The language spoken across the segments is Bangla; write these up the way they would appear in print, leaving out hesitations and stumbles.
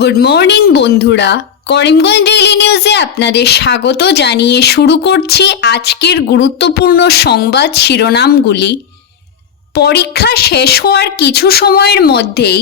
গুড মর্নিং বন্ধুরা, করিমগঞ্জ ডেইলি নিউজে আপনাদের স্বাগত জানিয়ে শুরু করছি আজকের গুরুত্বপূর্ণ সংবাদ শিরোনামগুলি। পরীক্ষা শেষ হওয়ার কিছু সময়ের মধ্যেই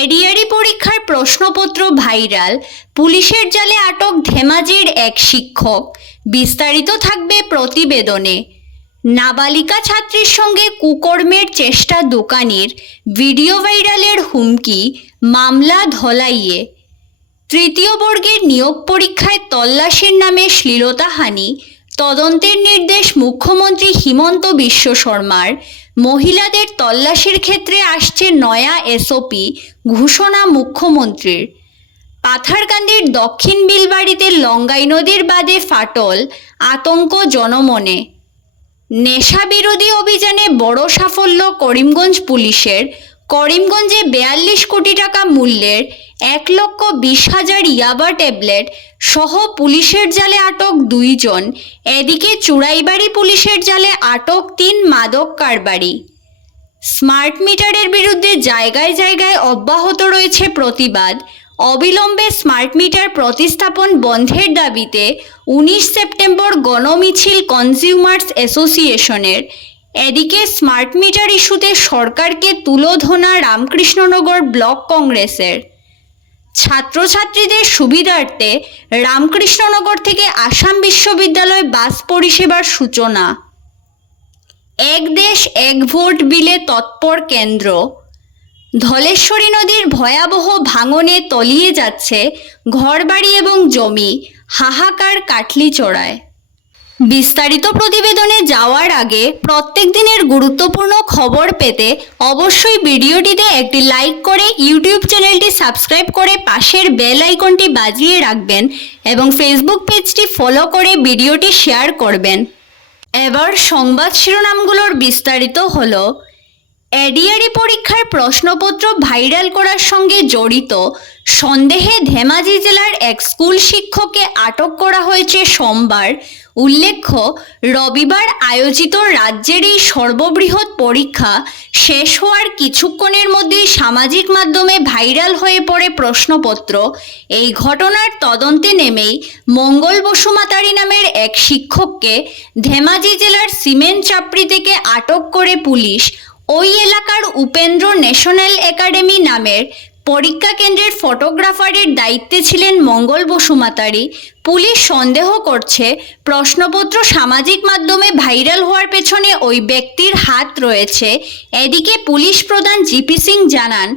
এডিআরই পরীক্ষার প্রশ্নপত্র ভাইরাল, পুলিশের জালে আটক ধেমাজির এক শিক্ষক। বিস্তারিত থাকবে প্রতিবেদনে। নাবালিকা ছাত্রীর সঙ্গে কুকর্মের চেষ্টা দোকানির, ভিডিও ভাইরালের হুমকি, মামলা ধলাইয়ে। তৃতীয় বর্গের নিয়োগ পরীক্ষায় তল্লাশির নামে শ্লীলতাহানি, তদন্তের নির্দেশ মুখ্যমন্ত্রী হিমন্ত বিশ্ব শর্মার। মহিলাদের তল্লাশির ক্ষেত্রে আসছে নয়া এসওপি, ঘোষণা মুখ্যমন্ত্রীর। পাথারকান্দির দক্ষিণ বিলবাড়িতে লঙ্গাই নদীর বাঁধে ফাটল, আতঙ্ক জনমনে। নেশা বিরোধী অভিযানে বড় সাফল্য করিমগঞ্জ পুলিশের। করিমগঞ্জে 42 কোটি টাকা মূল্যের 1,20,000 ইয়াবা ট্যাবলেট সহ পুলিশের জালে আটক 2 জন। এদিকে চুড়াইবাড়ি পুলিশের জালে আটক 3 মাদক কারবারি। স্মার্ট মিটারের বিরুদ্ধে জায়গায় জায়গায় অব্যাহত রয়েছে প্রতিবাদ। অবিলম্বে স্মার্ট মিটার প্রতিস্থাপন বন্ধের দাবিতে 19 সেপ্টেম্বর গণমিছিল কনজিউমার্স অ্যাসোসিয়েশনের। এদিকে স্মার্ট মিটার ইস্যুতে সরকারকে তুলোধনা রামকৃষ্ণনগর ব্লক কংগ্রেসের। ছাত্রছাত্রীদের সুবিধার্থে রামকৃষ্ণনগর থেকে আসাম বিশ্ববিদ্যালয় বাস পরিষেবার সূচনা। এক দেশ এক ভোট বিলে তৎপর কেন্দ্র। ধলেশ্বরী নদীর ভয়াবহ ভাঙনে তলিয়ে যাচ্ছে ঘরবাড়ি এবং জমি, হাহাকার কাটলিচড়ায়। বিস্তারিত প্রতিবেদনে যাওয়ার আগে প্রত্যেক দিনের গুরুত্বপূর্ণ খবর পেতে অবশ্যই ভিডিওটিতে একটি লাইক করে ইউটিউব চ্যানেলটি সাবস্ক্রাইব করে পাশের বেল আইকনটি বাজিয়ে রাখবেন এবং ফেসবুক পেজটি ফলো করে ভিডিওটি শেয়ার করবেন। এবার সংবাদ শিরোনামগুলোর বিস্তারিত হলো। এডিআরই পরীক্ষার প্রশ্নপত্র ভাইরাল করার সঙ্গে জড়িত সন্দেহে ধেমাজি জেলার এক স্কুল শিক্ষককে আটক করা হয়েছে সোমবার। উল্লেখ্য, রবিবার আয়োজিত রাজ্যের এই সর্ববৃহৎ পরীক্ষা শেষ হওয়ার কিছুক্ষণের মধ্যেই সামাজিক মাধ্যমে ভাইরাল হয়ে পড়ে প্রশ্নপত্র। এই ঘটনার তদন্তে নেমেই মঙ্গল বসুমাতারি নামের এক শিক্ষককে ধেমাজি জেলার সিমেন্ট চাপড়ি থেকে আটক করে পুলিশ। ওই এলাকার উপেন্দ্র ন্যাশনাল একাডেমি নামের পরীক্ষা কেন্দ্রের ফটোগ্রাফারের দায়িত্বে ছিলেন মঙ্গল বসুমাতারি। পুলিশ সন্দেহ করছে প্রশ্নপত্র সামাজিক মাধ্যমে ভাইরাল হওয়ার পেছনে ওই ব্যক্তির হাত রয়েছে। এদিকে পুলিশ প্রধান জিপি সিং জানান,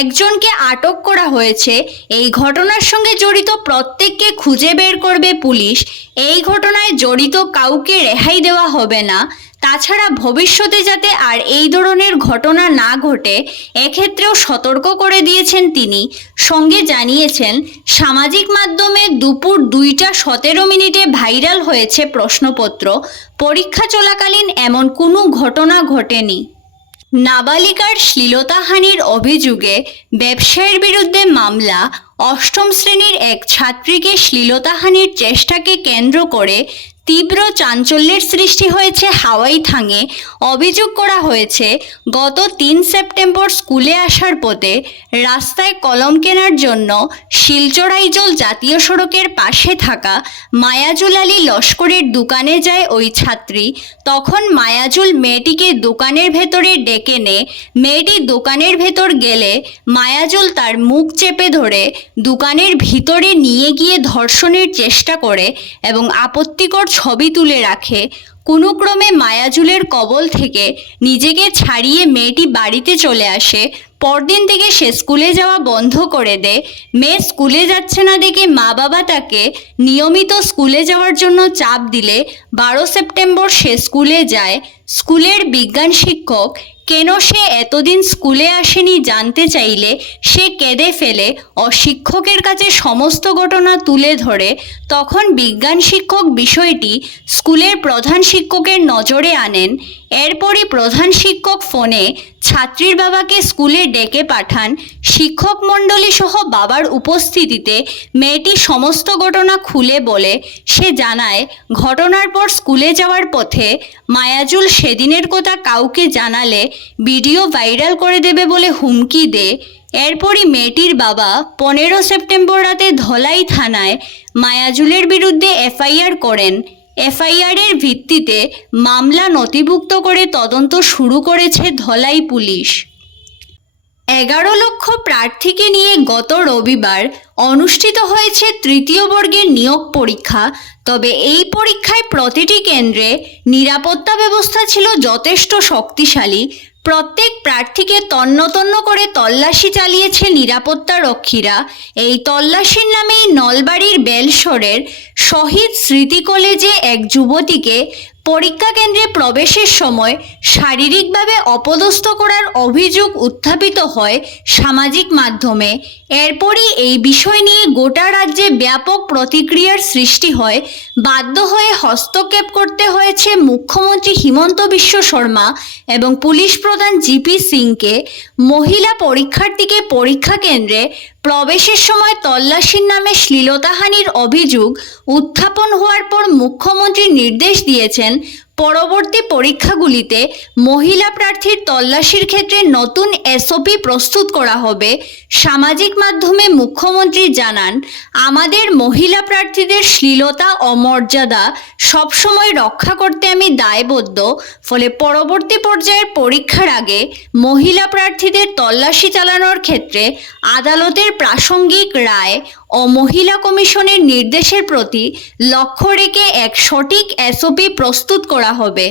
একজনকে আটক করা হয়েছে। এই ঘটনার সঙ্গে জড়িত প্রত্যেককে খুঁজে বের করবে পুলিশ। এই ঘটনায় জড়িত কাউকে রেহাই দেওয়া হবে না। তাছাড়া ভবিষ্যতে যাতে আর এই ধরনের ঘটনা না ঘটে এক্ষেত্রেও সতর্ক করে দিয়েছেন তিনি। সঙ্গে জানিয়েছেন, সামাজিক মাধ্যমে দুপুর 2:17 ভাইরাল হয়েছে প্রশ্নপত্র। পরীক্ষা চলাকালীন এমন কোনো ঘটনা ঘটেনি। নাবালিকার শ্লীলতাহানির অভিযোগে ব্যবসায়ীর বিরুদ্ধে মামলা। অষ্টম শ্রেণীর এক ছাত্রীকে শ্লীলতাহানির চেষ্টাকে কেন্দ্র করে তীব্র চাঞ্চল্যের সৃষ্টি হয়েছে হাওয়াইথাঙে। অভিযোগ করা হয়েছে, গত 3 সেপ্টেম্বর স্কুলে আসার পথে রাস্তায় কলম কেনার জন্য শিলচর-আইজল জাতীয় সড়কের পাশে থাকা মায়াজুল আলী লস্করের দোকানে যায় ওই ছাত্রী। তখন মায়াজুল মেয়েটিকে দোকানের ভেতরে ডেকে নেয়। মেয়েটি দোকানের ভেতর গেলে মায়াজুল তার মুখ চেপে ধরে দোকানের ভিতরে নিয়ে গিয়ে ধর্ষণের চেষ্টা করে এবং আপত্তিকর ছবি তুলে রাখে। কোনো ক্রমে মায়াজুলের কবল থেকে নিজেকে ছাড়িয়ে মেয়েটি বাড়িতে চলে আসে। পরদিন থেকে সে স্কুলে যাওয়া বন্ধ করে দেয়। মেয়ে স্কুলে যাচ্ছে না দেখে মা বাবা তাকে নিয়মিত স্কুলে যাওয়ার জন্য চাপ দিলে 12 সেপ্টেম্বর সে স্কুলে যায়। স্কুলের বিজ্ঞান শিক্ষক কেন সে এতদিন স্কুলে আসেনি জানতে চাইলে সে কেঁদে ফেলে ও শিক্ষকের কাছে সমস্ত ঘটনা তুলে ধরে। তখন বিজ্ঞান শিক্ষক বিষয়টি স্কুলের প্রধান শিক্ষকের নজরে আনেন। এরপরই প্রধান শিক্ষক ফোনে ছাত্রীর বাবাকে স্কুলে ডেকে পাঠান। শিক্ষক মণ্ডলী সহ বাবার উপস্থিতিতে মেয়েটি সমস্ত ঘটনা খুলে বলে। সে জানায়, ঘটনার পর স্কুলে যাওয়ার পথে মায়াজুল সেদিনের কথা কাউকে জানালে ভিডিও ভাইরাল করে দেবে বলে হুমকি দেয়। এরপরই মেয়েটির বাবা 15 সেপ্টেম্বর রাতে ধলাই থানায় মায়াজুলের বিরুদ্ধে এফআইআর করেন। এফআইআরের ভিত্তিতে মামলা নথিভুক্ত করে তদন্ত শুরু করেছে ধলাই পুলিশ। 11 লক্ষ প্রার্থীকে নিয়ে গত রবিবার অনুষ্ঠিত হয়েছে তৃতীয় বর্গের নিয়োগ পরীক্ষা। তবে এই পরীক্ষায় প্রতিটি কেন্দ্রে নিরাপত্তা ব্যবস্থা ছিল যথেষ্ট শক্তিশালী। প্রত্যেক প্রার্থীকে তন্ন তন্ন করে তল্লাশি চালিয়েছে নিরাপত্তা রক্ষীরা। এই তল্লাশির নামেই নলবাড়ির বেলসরের শহীদ স্মৃতি কলেজে এক যুবতীকে পরীক্ষা কেন্দ্রে প্রবেশের সময় শারীরিকভাবে অপদস্থ করার অভিযোগ উত্থাপিত হয় সামাজিক মাধ্যমে। এরপরই এই বিষয় নিয়ে গোটা রাজ্যে ব্যাপক প্রতিক্রিয়ার সৃষ্টি হয়। বাধ্য হয়ে হস্তক্ষেপ করতে হয়েছে মুখ্যমন্ত্রী হিমন্ত বিশ্ব শর্মা এবং পুলিশ প্রধান জিপি সিংকে। মহিলা পরীক্ষার্থীকে পরীক্ষা কেন্দ্রে প্রবেশের সময় তল্লাশির নামে শ্লীলতাহানির অভিযোগ উত্থাপন হওয়ার পর মুখ্যমন্ত্রী নির্দেশ দিয়েছেন পরবর্তী পরীক্ষাগুলিতে মহিলা প্রার্থীর তল্লাশির ক্ষেত্রে নতুন এসওপি প্রস্তুত করা হবে। সামাজিক মাধ্যমে মুখ্যমন্ত্রী জানান, আমাদের মহিলা প্রার্থীদের শ্লীলতা ও মর্যাদা সবসময় রক্ষা করতে আমি দায়বদ্ধ। ফলে পরবর্তী পর্যায়ের পরীক্ষার আগে মহিলা প্রার্থীদের তল্লাশি চালানোর ক্ষেত্রে আদালতের প্রাসঙ্গিক রায় ও মহিলা কমিশনের নির্দেশের প্রতি লক্ষ্য রেখে এক সঠিক এসওপি প্রস্তুত করা হবে।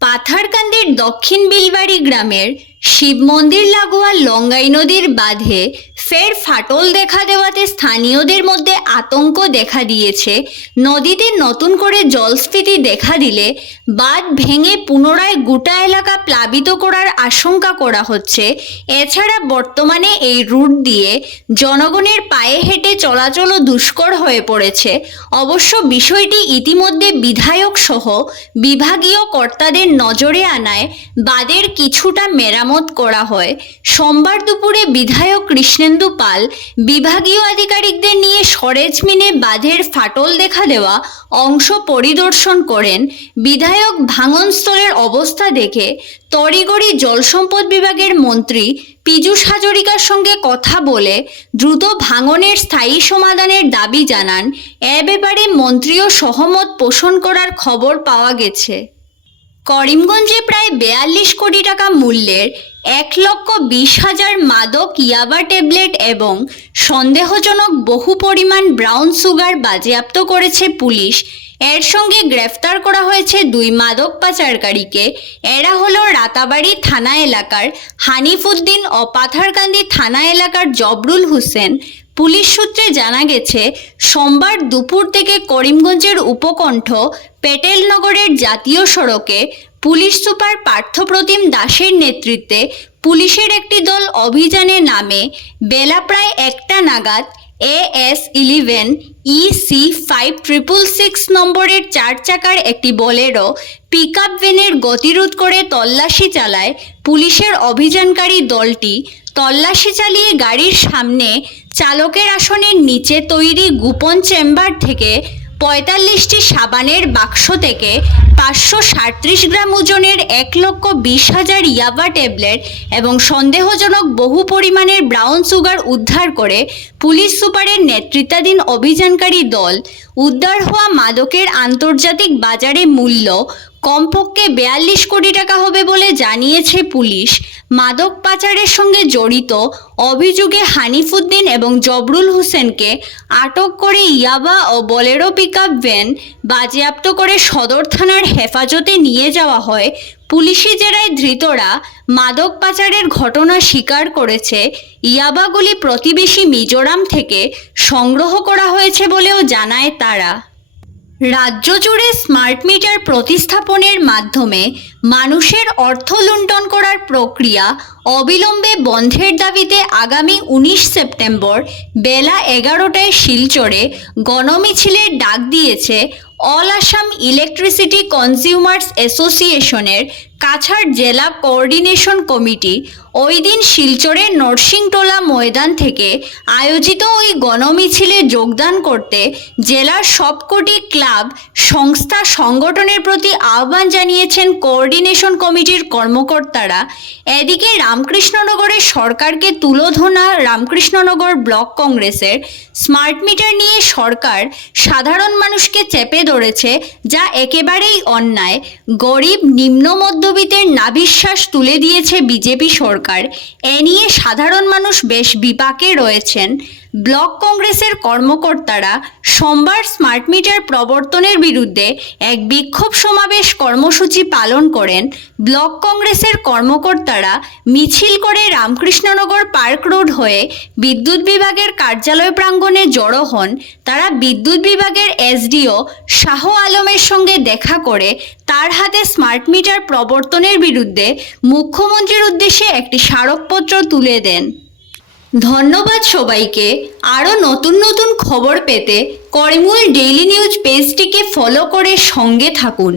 পাথারকান্দির দক্ষিণ বিলবাড়ি গ্রামের শিব মন্দির লাগোয়া লঙ্গাই নদীর বাঁধে ফের ফাটল দেখা দেওয়াতে স্থানীয়দের মধ্যে আতঙ্ক দেখা দিয়েছে। নদীতে নতুন করে জলস্ফীতি দেখা দিলে বাঁধ ভেঙে পুনরায় গোটা এলাকা প্লাবিত করার আশঙ্কা করা হচ্ছে। এছাড়া বর্তমানে এই রুট দিয়ে জনগণের পায়ে হেঁটে চলাচলও দুষ্কর হয়ে পড়েছে। অবশ্য বিষয়টি ইতিমধ্যে বিধায়ক সহ বিভাগীয় কর্তাদের নজরে আনায় বাঁধের কিছুটা মেরামত করা হয়। সোমবার দুপুরে বিধায়ক কৃষ্ণেন্দু পাল বিভাগীয় আধিকারিকদের নিয়ে সরেজমিনে বাঁধের ফাটল দেখা দেওয়া অংশ পরিদর্শন করেন। বিধায়ক ভাঙনস্থলের অবস্থা দেখে তড়িঘড়ি জলসম্পদ বিভাগের মন্ত্রী পীযূষ হাজরিকার সঙ্গে কথা বলে দ্রুত ভাঙনের স্থায়ী সমাধানের দাবি জানান। এ ব্যাপারে মন্ত্রীও সহমত পোষণ করার খবর পাওয়া গেছে। করিমগঞ্জে প্রায় 42 কোটি টাকা মূল্যের 1,20,000 মাদক ইয়াবা ট্যাবলেট এবং সন্দেহজনক বহু পরিমাণ ব্রাউন সুগার বাজেয়াপ্ত করেছে পুলিশ। এর সঙ্গে গ্রেফতার করা হয়েছে 2 মাদক পাচারকারীকে। এরা হলো রাতাবাড়ি থানা এলাকার হানিফ উদ্দিন ও পাথারকান্দি থানা এলাকার জবরুল হোসেন। পুলিশ সূত্রে জানা গেছে, সোমবার দুপুর থেকে করিমগঞ্জের উপকণ্ঠ পেটেলনগরের জাতীয় সড়কে পুলিশ সুপার পার্থপ্রতিম দাসের নেতৃত্বে পুলিশের একটি দল অভিযানে নামে। বেলা প্রায় 1টা নাগাদ AS11 EC 5666 নম্বরের 4 চাকার একটি বোলেরো পিকআপ ভ্যানের গতিরোধ করে তল্লাশি চালায় পুলিশের অভিযানকারী দলটি। তল্লাশি চালিয়ে গাড়ির সামনে চালকের আসনের নিচে তৈরি গোপন চেম্বার থেকে 45টি সাবানের বাক্স থেকে 537 গ্রাম ওজনের 1,20,000 ইয়াবা ট্যাবলেট এবং সন্দেহজনক বহু পরিমাণের ব্রাউন সুগার উদ্ধার করে পুলিশ সুপারের নেতৃত্বাধীন অভিযানকারী দল। উদ্ধার হওয়া মাদকের আন্তর্জাতিক বাজারে মূল্য কমপক্ষে 42 কোটি টাকা হবে বলে জানিয়েছে পুলিশ। মাদক পাচারের সঙ্গে জড়িত অভিযোগে হানিফ উদ্দিন এবং জবরুল হোসেনকে আটক করে ইয়াবা ও বোলেরো পিকআপ ভ্যান বাজেয়াপ্ত করে সদর থানার হেফাজতে নিয়ে যাওয়া হয়। পুলিশি জেরায় ধৃতরা মাদক পাচারের ঘটনা স্বীকার করেছে। ইয়াবাগুলি প্রতিবেশী মিজোরাম থেকে সংগ্রহ করা হয়েছে বলেও জানায় তারা। রাজ্য জুড়ে স্মার্ট মিটার প্রতিস্থাপনের মাধ্যমে মানুষের অর্থ লুণ্ঠন করার প্রক্রিয়া অবিলম্বে বন্ধের দাবিতে আগামী 19 সেপ্টেম্বর বেলা 11টায় শিলচরে গণমিছিলের ডাক দিয়েছে অল আসাম ইলেকট্রিসিটি কনজিউমার্স অ্যাসোসিয়েশনের কাছাড় জেলা কোঅর্ডিনেশন কমিটি। ওই দিন শিলচরের নরসিংটোলা ময়দান থেকে আয়োজিত ওই গণমিছিলে যোগদান করতে জেলার সবকটি ক্লাব সংস্থা সংগঠনের প্রতি আহ্বান জানিয়েছেন কোঅর্ডিনেশন কোঅর্ডিনেশন কমিটির কর্মকর্তারা। এদিকে রামকৃষ্ণনগরের সরকারকে তুলোধনা রামকৃষ্ণনগর ব্লক কংগ্রেসের স্মার্ট মিটার নিয়ে সরকার সাধারণ মানুষকে চেপে ধরেছে, যা একেবারেই অন্যায়। গরিব নিম্ন মধ্যবিত্তের নাভিশ্বাস তুলে দিয়েছে বিজেপি সরকার। এ নিয়ে সাধারণ মানুষ বেশ বিপাকে রয়েছেন। ব্লক কংগ্রেসের কর্মকর্তারা সোমবার স্মার্ট মিটার প্রবর্তনের বিরুদ্ধে এক বিক্ষোভ সমাবেশ কর্মসূচি পালন করেন। ব্লক কংগ্রেসের কর্মকর্তারা মিছিল করে রামকৃষ্ণনগর পার্ক রোড হয়ে বিদ্যুৎ বিভাগের কার্যালয় প্রাঙ্গণে জড়ো হন। তারা বিদ্যুৎ বিভাগের এসডিও শাহ আলমের সঙ্গে দেখা করে তার হাতে স্মার্ট মিটার প্রবর্তনের বিরুদ্ধে মুখ্যমন্ত্রীর উদ্দেশ্যে একটি স্মারকপত্র তুলে দেন। ধন্যবাদ সবাইকে। আরও নতুন নতুন খবর পেতে করিমগঞ্জ ডেইলি নিউজ পেজটিকে ফলো করে সঙ্গে থাকুন।